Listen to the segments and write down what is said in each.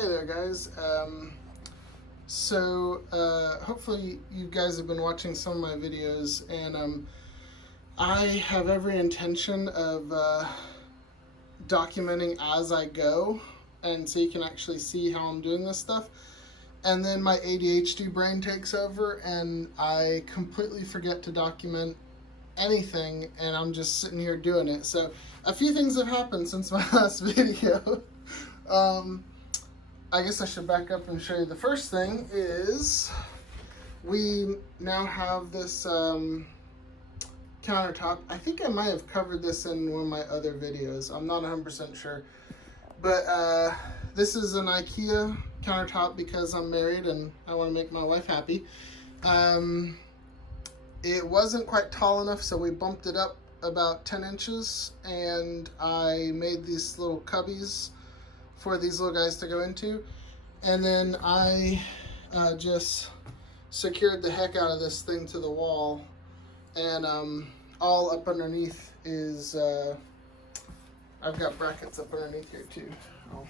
Hey there, guys. Hopefully you guys have been watching some of my videos, and I have every intention of documenting as I go, and so you can actually see how I'm doing this stuff. And then my ADHD brain takes over, and I completely forget to document anything, and I'm just sitting here doing it. So a few things have happened since my last video. I guess I should back up and show you. The first thing is we now have this countertop. I think I might have covered this in one of my other videos. I'm not 100% sure. But this is an IKEA countertop because I'm married and I want to make my wife happy. It wasn't quite tall enough, so we bumped it up about 10 inches, and I made these little cubbies for these little guys to go into. And then I just secured the heck out of this thing to the wall, and all up underneath is I've got brackets up underneath here too. I'll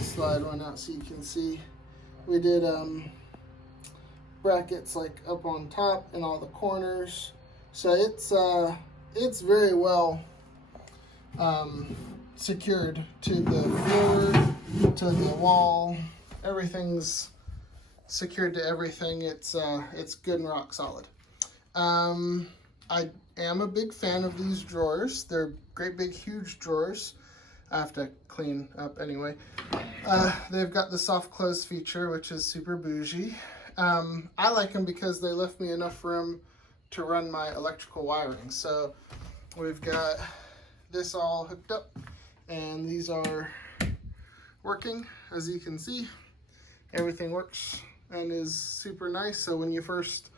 slide one out so you can see. We did brackets like up on top and all the corners, so it's very well secured to the floor, to the wall. Everything's secured to everything. It's good and rock solid. I am a big fan of these drawers. They're great big huge drawers. I have to clean up anyway. They've got the soft close feature, which is super bougie. I like them because they left me enough room to run my electrical wiring. So we've got this all hooked up, and these are working. As you can see, everything works and is super nice. So when you first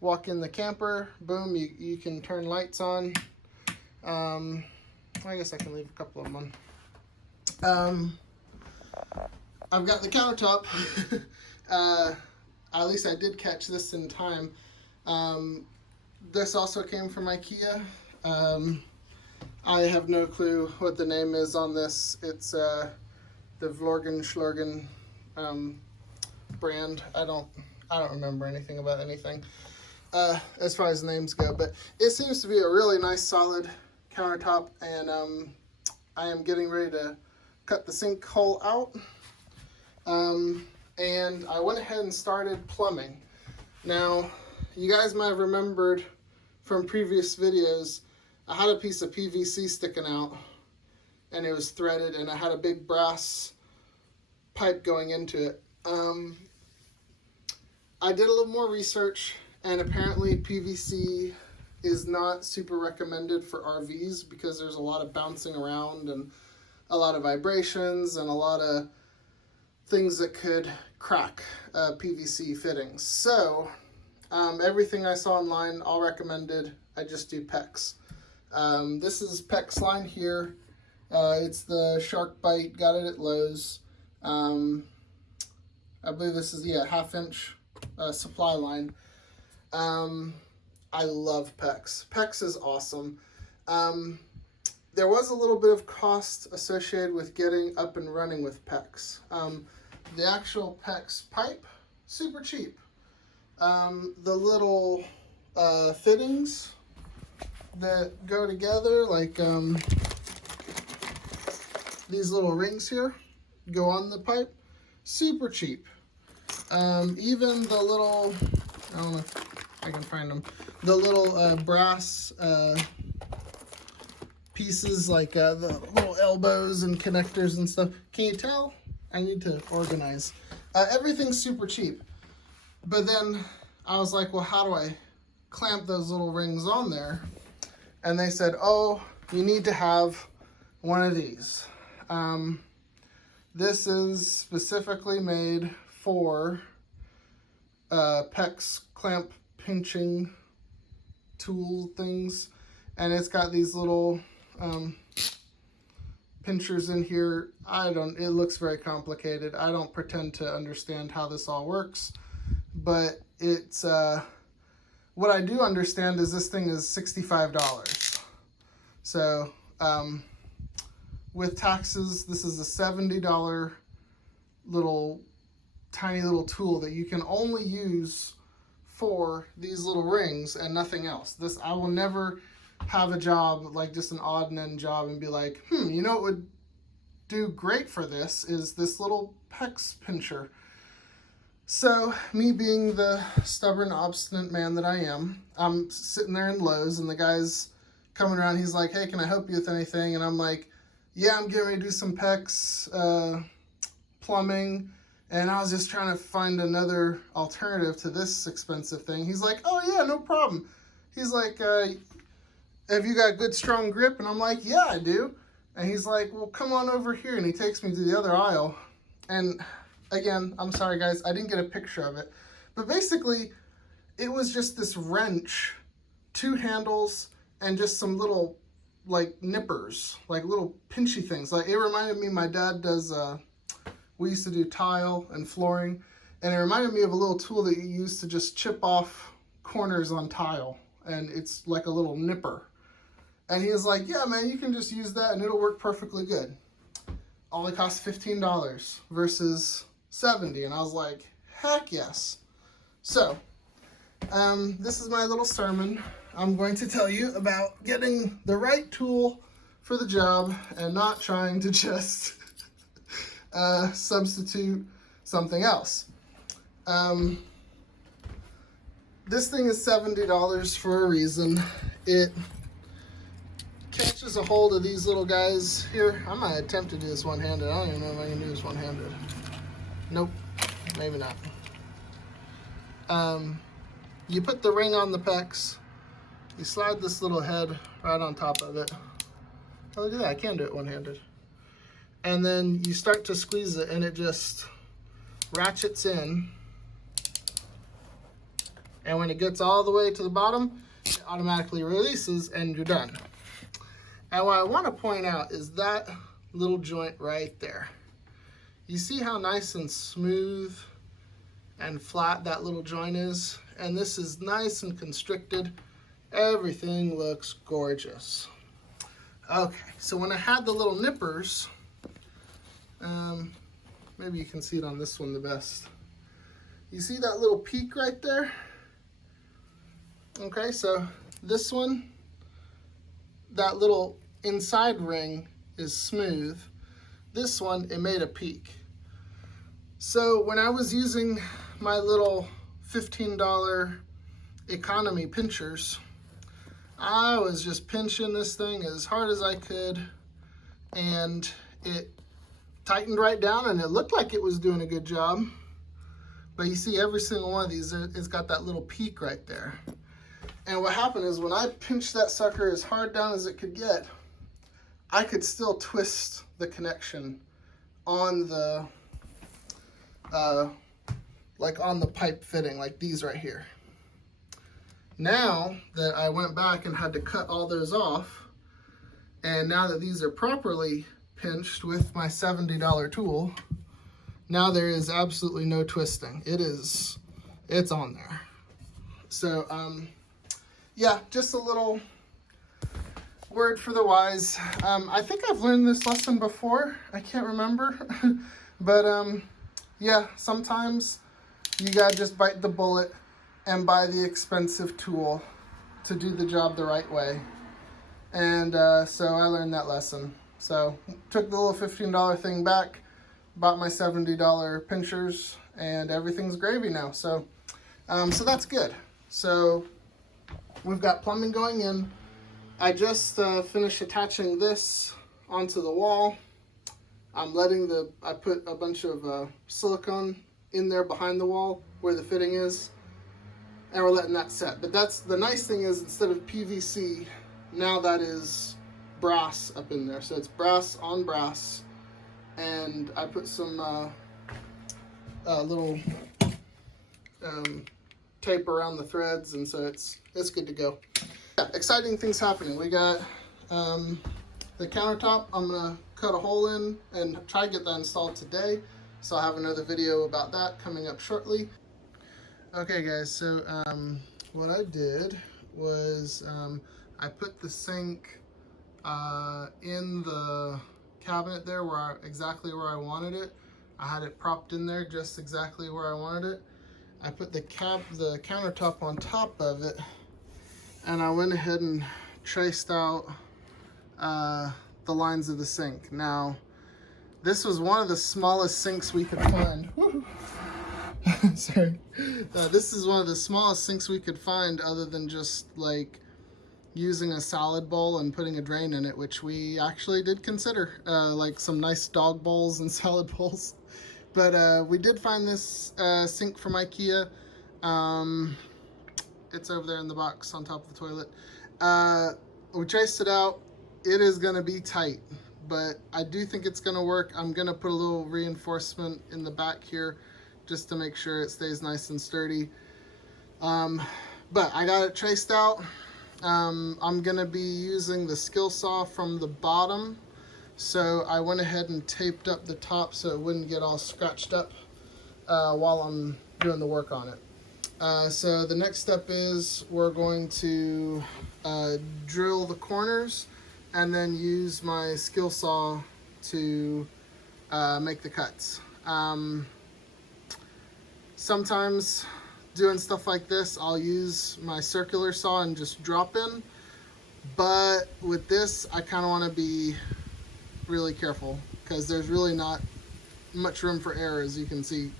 walk in the camper, boom, you can turn lights on. I guess I can leave a couple of them on. I've got the countertop. At least I did catch this in time. This also came from IKEA. I have no clue what the name is on this. It's the Vlorgen Schlorgen brand. I don't remember anything about anything as far as names go, but it seems to be a really nice solid countertop, and I am getting ready to cut the sink hole out. And I went ahead and started plumbing. Now, you guys might have remembered from previous videos, I had a piece of PVC sticking out, and it was threaded, and I had a big brass pipe going into it. I did a little more research, and apparently PVC is not super recommended for RVs because there's a lot of bouncing around and a lot of vibrations and a lot of things that could crack PVC fittings. So everything I saw online, all recommended. I just do PEX. This is PEX line here. It's the Shark Bite. Got it at Lowe's. I believe this is, yeah, 1/2 inch supply line. I love PEX. PEX is awesome. There was a little bit of cost associated with getting up and running with PEX. The actual PEX pipe, super cheap. The little fittings that go together, like these little rings here, go on the pipe, super cheap. Even the little, I don't know if I can find them, the little brass pieces, like the little elbows and connectors and stuff. Can you tell? I need to organize. Everything's super cheap. But then I was like, well, how do I clamp those little rings on there? And they said, oh, you need to have one of these. This is specifically made for PEX clamp pinching tool things. And it's got these little pinchers in here. It looks very complicated. I don't pretend to understand how this all works, but it's, what I do understand is this thing is $65. So, with taxes, this is a $70 tiny little tool that you can only use for these little rings and nothing else. This, I will never have a job like just an odd and end job and be like, you know what would do great for this is this little PEX pincher. So me being the stubborn, obstinate man that I am, I'm sitting there in Lowe's and the guy's coming around. He's like, hey, can I help you with anything? And I'm like, yeah, I'm getting ready to do some PEX plumbing. And I was just trying to find another alternative to this expensive thing. He's like, oh yeah, no problem. He's like, have you got good strong grip? And I'm like, yeah, I do. And he's like, well, come on over here. And he takes me to the other aisle. And again, I'm sorry guys, I didn't get a picture of it. But basically, it was just this wrench, 2 handles, and just some little like nippers, like little pinchy things. Like it reminded me, my dad does, we used to do tile and flooring, and it reminded me of a little tool that you use to just chip off corners on tile, and it's like a little nipper. And he was like, yeah, man, you can just use that and it'll work perfectly good. Only costs $15 versus $70, and I was like, heck yes. So, this is my little sermon. I'm going to tell you about getting the right tool for the job and not trying to just substitute something else. This thing is $70 for a reason. It catches a hold of these little guys here. I might attempt to do this one-handed. I don't even know if I can do this one-handed. Nope, maybe not. You put the ring on the PEX. You slide this little head right on top of it. Oh, look at that, I can do it one-handed. And then you start to squeeze it and it just ratchets in. And when it gets all the way to the bottom, it automatically releases and you're done. And what I want to point out is that little joint right there. You see how nice and smooth and flat that little joint is? And this is nice and constricted. Everything looks gorgeous. Okay, so when I had the little nippers, maybe you can see it on this one the best. You see that little peak right there? Okay, so this one, that little inside ring is smooth. This one, it made a peak. So when I was using my little $15 economy pinchers, I was just pinching this thing as hard as I could, and it tightened right down and it looked like it was doing a good job. But you see every single one of these, it's got that little peak right there. And what happened is when I pinched that sucker as hard down as it could get, I could still twist the connection on the, like on the pipe fitting, like these right here. Now that I went back and had to cut all those off, and now that these are properly pinched with my $70 tool, now there is absolutely no twisting. It's on there. So, yeah, just a little word for the wise. I think I've learned this lesson before. I can't remember. But, yeah, sometimes you gotta just bite the bullet and buy the expensive tool to do the job the right way. And so I learned that lesson. So took the little $15 thing back, bought my $70 pinchers, and everything's gravy now. So, so that's good. So we've got plumbing going in. I just finished attaching this onto the wall. I'm letting I put a bunch of silicone in there behind the wall where the fitting is, and we're letting that set. But that's the nice thing is, instead of PVC, now that is brass up in there. So it's brass on brass, and I put some little tape around the threads, and so it's good to go. Yeah, exciting things happening. We got the countertop. I'm gonna cut a hole in and try to get that installed today. So I'll have another video about that coming up shortly. Okay guys, so what I did was I put the sink in the cabinet there exactly where I wanted it. I had it propped in there just exactly where I wanted it. I put the countertop on top of it, and I went ahead and traced out the lines of the sink. Now, this was one of the smallest sinks we could find. Sorry. This is one of the smallest sinks we could find, other than just like using a salad bowl and putting a drain in it, which we actually did consider, like some nice dog bowls and salad bowls. But we did find this sink from IKEA. It's over there in the box on top of the toilet. We traced it out. It is going to be tight, but I do think it's going to work. I'm going to put a little reinforcement in the back here just to make sure it stays nice and sturdy. But I got it traced out. I'm going to be using the skill saw from the bottom. So I went ahead and taped up the top so it wouldn't get all scratched up while I'm doing the work on it. So the next step is we're going to drill the corners and then use my skill saw to make the cuts. Sometimes doing stuff like this, I'll use my circular saw and just drop in. But with this, I kind of want to be really careful because there's really not much room for error, as you can see.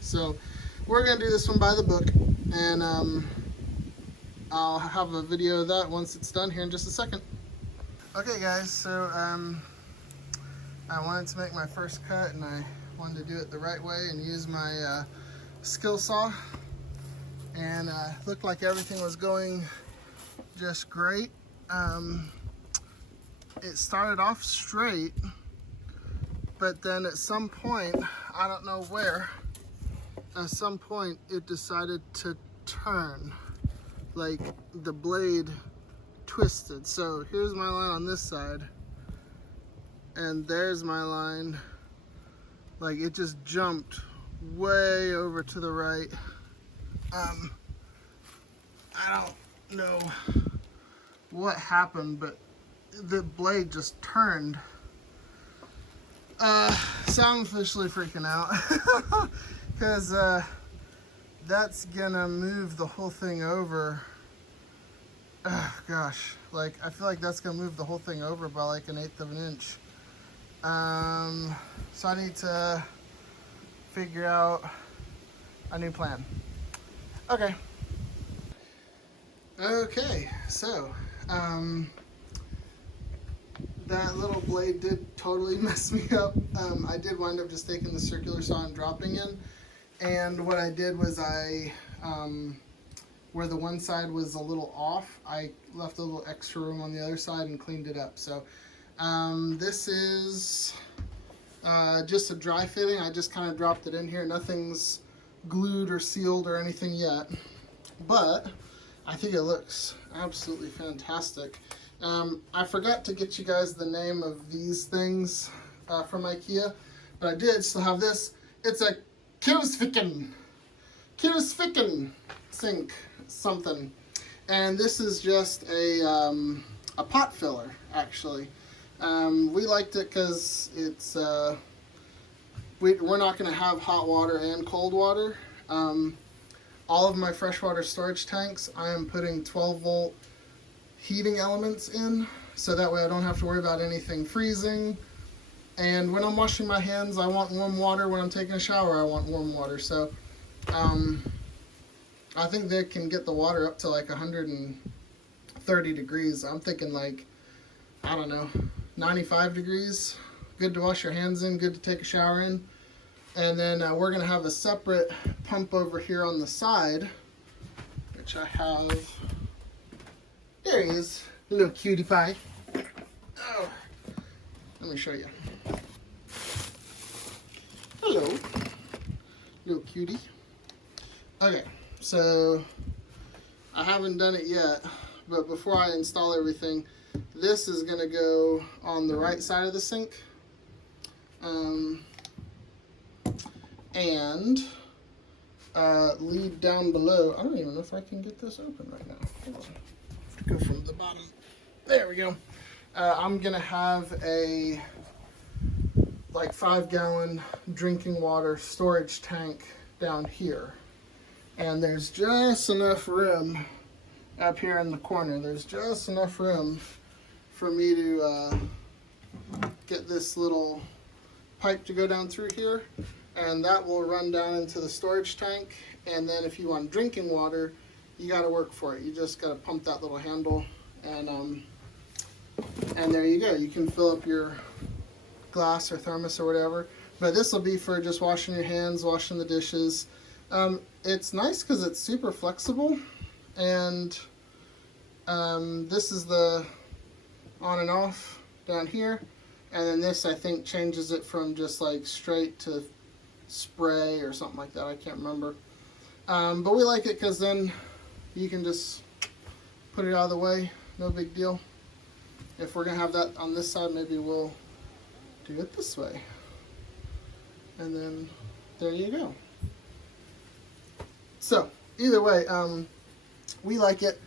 So we're going to do this one by the book, and I'll have a video of that once it's done here in just a second. Okay guys, so I wanted to make my first cut, and I wanted to do it the right way and use my skill saw, and looked like everything was going just great. It started off straight, but then at some point, I don't know where, at some point it decided to turn, like the blade twisted. So here's my line on this side, and there's my line. Like it just jumped way over to the right. I don't know what happened, but the blade just turned. So I'm officially freaking out because that's gonna move the whole thing over. Gosh, like I feel like that's gonna move the whole thing over by like 1/8 of an inch. So I need to figure out a new plan. Okay, so that little blade did totally mess me up. I did wind up just taking the circular saw and dropping in, and what I did was where the one side was a little off, I left a little extra room on the other side and cleaned it up. So this is just a dry fitting. I just kind of dropped it in here. Nothing's glued or sealed or anything yet, but I think it looks absolutely fantastic. I forgot to get you guys the name of these things from IKEA, but I did still have this. It's a Kersviken sink something, and this is just a pot filler actually. We liked it because it's we're not going to have hot water and cold water. All of my freshwater storage tanks, I am putting 12-volt heating elements in, so that way I don't have to worry about anything freezing. And when I'm washing my hands, I want warm water. When I'm taking a shower, I want warm water. So I think they can get the water up to like 130 degrees. I'm thinking like, I don't know, 95 degrees. Good to wash your hands in, good to take a shower in. And then we're going to have a separate pump over here on the side, which I have. There he is, little cutie pie. Oh, let me show you. Hello, little cutie. Okay, so I haven't done it yet, but before I install everything, this is going to go on the right side of the sink. And lead down below. I don't even know if I can get this open right now. Hold on. I have to go from the bottom. There we go. I'm gonna have a like 5-gallon drinking water storage tank down here. And there's just enough room up here in the corner. There's just enough room for me to get this little pipe to go down through here, and that will run down into the storage tank. And then if you want drinking water, you got to work for it. You just got to pump that little handle, and there you go. You can fill up your glass or thermos or whatever. But this will be for just washing your hands, washing the dishes. It's nice because it's super flexible, and this is the on and off down here, and then this I think changes it from just like straight to spray or something like that. I can't remember, but we like it because then you can just put it out of the way, no big deal. If we're gonna have that on this side, maybe we'll do it this way, and then there you go. So either way, we like it.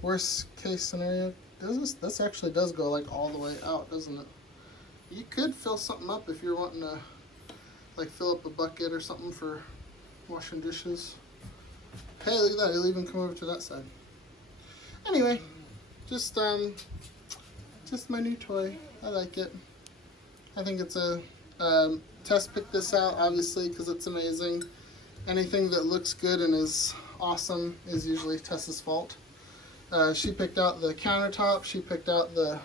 Worst case scenario, this actually does go like all the way out, doesn't it? You could fill something up if you're wanting to like fill up a bucket or something for washing dishes. Hey, look at that, it'll even come over to that side. Anyway, just my new toy. I like it. I think it's a Tess picked this out obviously because it's amazing. Anything that looks good and is awesome is usually Tess's fault. She picked out the countertop, she picked out the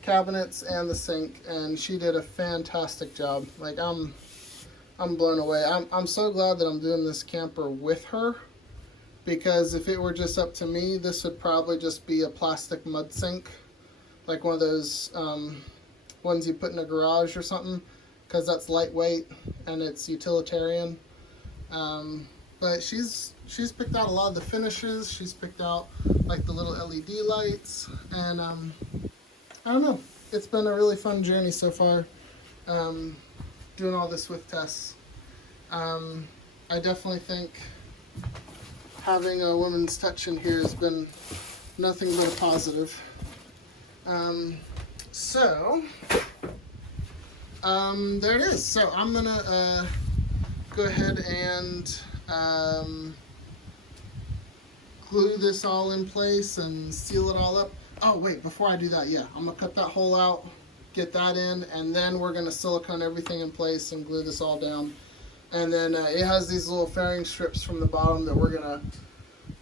cabinets and the sink, and she did a fantastic job. Like I'm blown away. I'm so glad that I'm doing this camper with her, because if it were just up to me, this would probably just be a plastic mud sink, like one of those ones you put in a garage or something, because that's lightweight and it's utilitarian. But she's picked out a lot of the finishes. She's picked out like the little LED lights, and I don't know. It's been a really fun journey so far, doing all this with Tess. I definitely think having a woman's touch in here has been nothing but a positive. So there it is. So I'm gonna go ahead and glue this all in place and seal it all up. Oh wait, before I do that, yeah, I'm gonna cut that hole out, get that in, and then we're gonna silicone everything in place and glue this all down. And then it has these little fairing strips from the bottom that we're gonna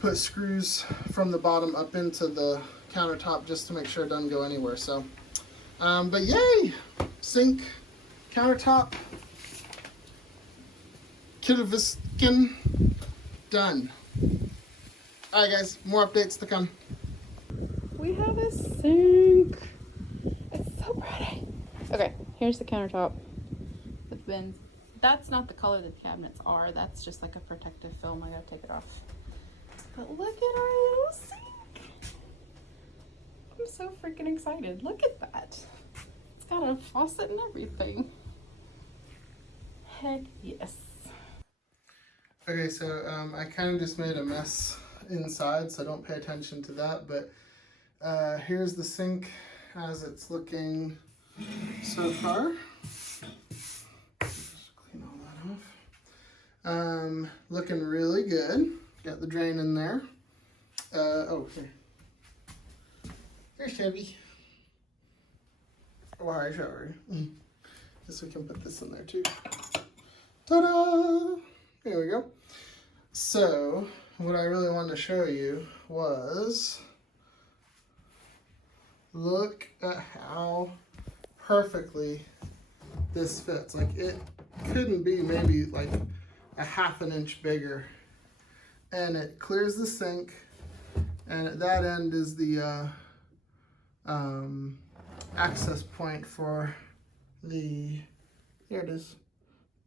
put screws from the bottom up into the countertop just to make sure it doesn't go anywhere. So, but yay! Sink, countertop, Kiddervisken, done. Alright guys, more updates to come. We have a sink. It's so pretty. Okay, here's the countertop with bins. That's not the color that the cabinets are. That's just like a protective film. I gotta take it off. But look at our little sink. I'm so freaking excited. Look at that. It's got a faucet and everything. Heck yes. Okay, so I kind of just made a mess inside, so don't pay attention to that, but here's the sink as it's looking so far. Just clean all that off. Looking really good. Got the drain in there. Oh, here. Here's Chevy. Why shower? Guess we can put this in there too. Ta-da! There we go. So, what I really wanted to show you was, look at how perfectly this fits. Like, it couldn't be maybe like a ½ an inch bigger. And it clears the sink, and at that end is the access point for the, here it is,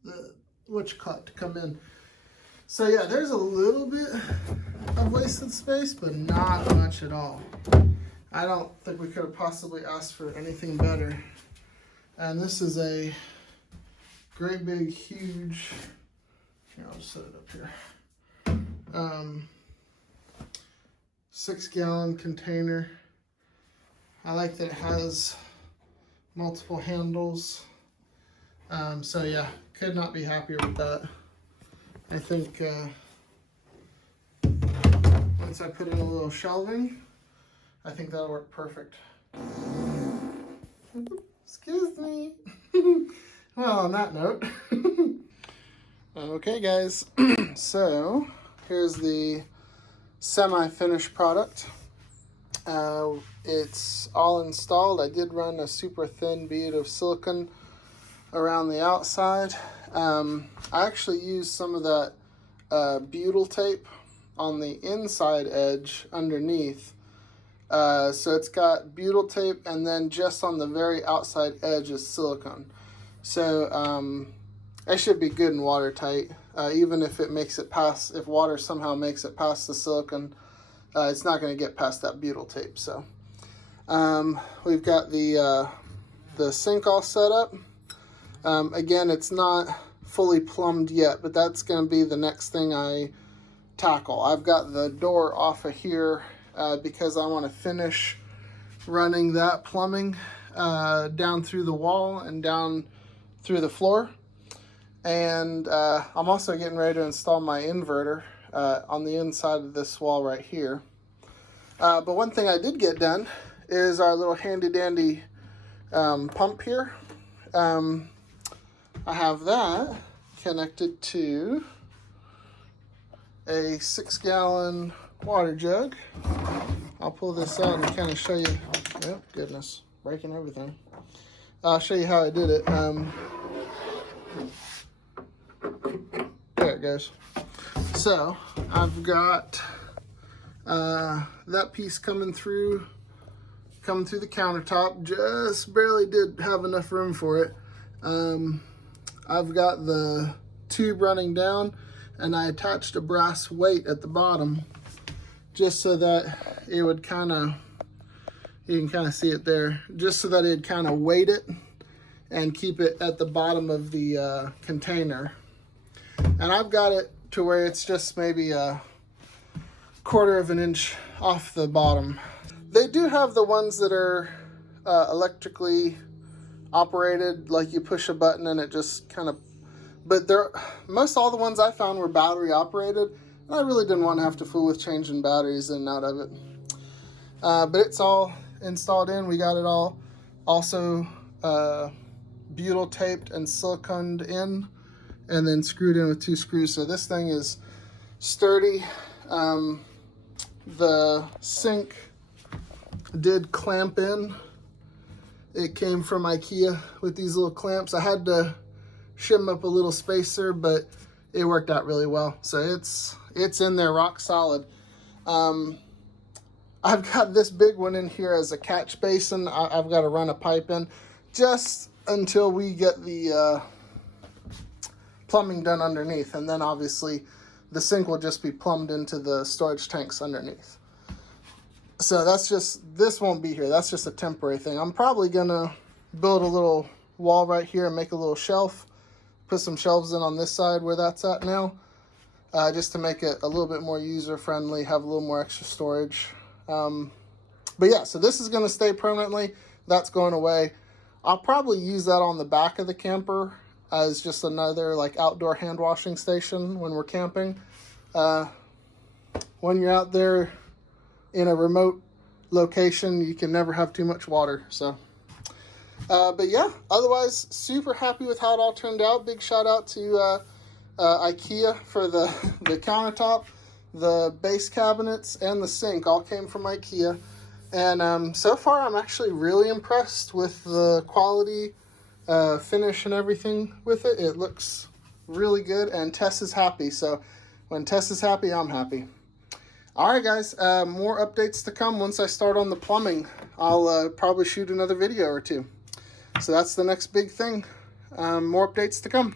the witchcloth to come in. So yeah, there's a little bit of wasted space, but not much at all. I don't think we could have possibly asked for anything better. And this is a great big huge, here I'll just set it up here, 6-gallon container. I like that it has multiple handles. So yeah, could not be happier with that. I think once I put in a little shelving, I think that'll work perfect. Excuse me. Well, on that note. Okay guys, so here's the semi-finished product. It's all installed. I did run a super thin bead of silicone around the outside. I actually used some of that butyl tape on the inside edge underneath. So it's got butyl tape, and then just on the very outside edge is silicone. So it should be good and watertight. Even if it makes it past, if water somehow makes it past the silicone, it's not going to get past that butyl tape. So we've got the sink all set up. Again, it's not fully plumbed yet, but that's going to be the next thing I tackle. I've got the door off of here because I want to finish running that plumbing down through the wall and down through the floor. And I'm also getting ready to install my inverter on the inside of this wall right here. But one thing I did get done is our little handy dandy pump here. I have that connected to a 6-gallon water jug. I'll pull this out and kind of show you. Oh, goodness, breaking everything. I'll show you how I did it. There it goes. So I've got that piece coming through the countertop. Just barely did have enough room for it. I've got the tube running down, and I attached a brass weight at the bottom just so that it would kind of, you can kind of see it there, just so that it'd kind of weight it and keep it at the bottom of the container. And I've got it to where it's just maybe a 1/4 of an inch off the bottom. They do have the ones that are electrically operated, like you push a button and it just kind of, but most all the ones I found were battery operated, and I really didn't want to have to fool with changing batteries in and out of it. But it's all installed in. We got it all also butyl taped and siliconed in, and then screwed in with 2 screws. So this thing is sturdy. The sink did clamp in. It came from IKEA with these little clamps. I had to shim up a little spacer, but it worked out really well. So it's in there rock solid. I've got this big one in here as a catch basin. I've got to run a pipe in just until we get the plumbing done underneath, and then obviously the sink will just be plumbed into the storage tanks underneath. So that's just, this won't be here. That's just a temporary thing. I'm probably gonna build a little wall right here and make a little shelf, put some shelves in on this side where that's at now, just to make it a little bit more user friendly, have a little more extra storage. But yeah, so this is gonna stay permanently. That's going away. I'll probably use that on the back of the camper as just another like outdoor hand washing station when we're camping. When you're out there in a remote location, you can never have too much water. So but yeah, otherwise super happy with how it all turned out. Big shout out to IKEA for the countertop, the base cabinets, and the sink all came from IKEA. And so far I'm actually really impressed with the quality, finish and everything with it. It looks really good, and Tess is happy. So when Tess is happy, I'm happy. All right, guys, more updates to come. Once I start on the plumbing, I'll probably shoot another video or two. So that's the next big thing. More updates to come.